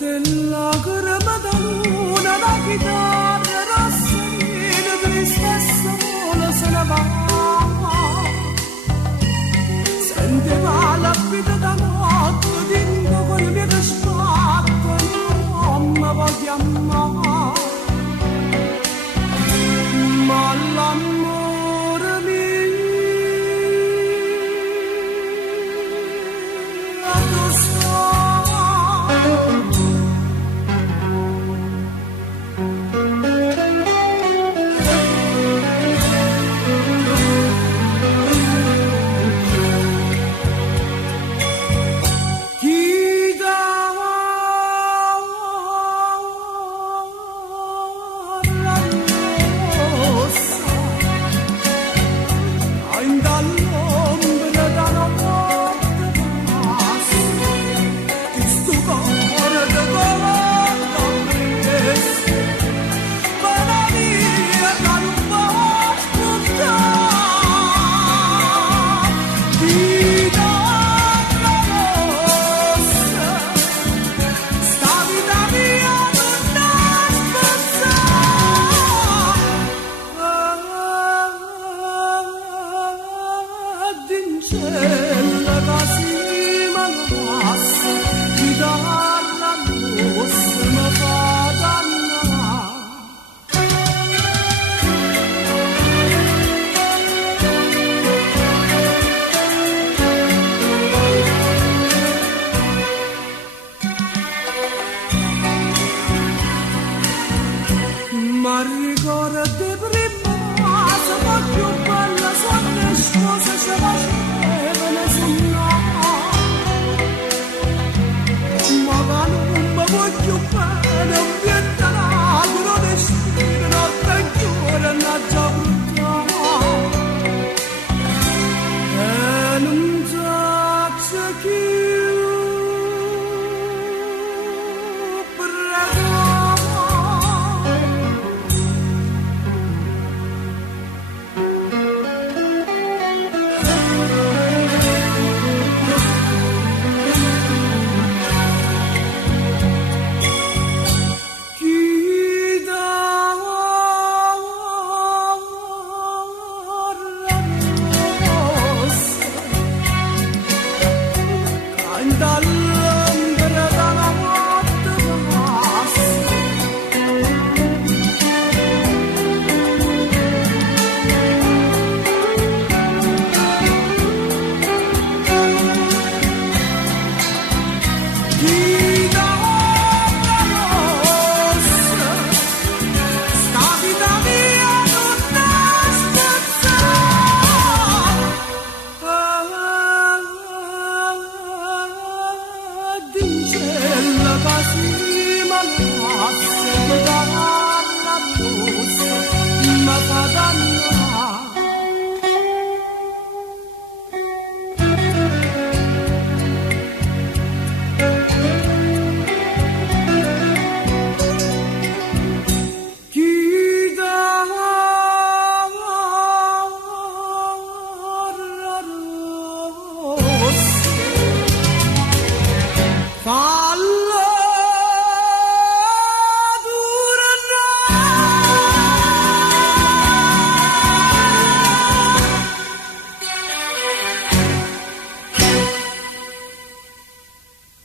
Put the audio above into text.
stella crema da luna, la chitarra rossina, triste e sola se ne va. Sentiva la vita da notte, dico con i miei spacco, non mi voglio amare. Ma l'amore mio tu stai. Ma ricorda prima, se voglio bella sorte sposa ce facevano suonare. Ma non mi voglio bene, un vietanato, non è stile, non ti chiude, non già bruttare. E non so chi He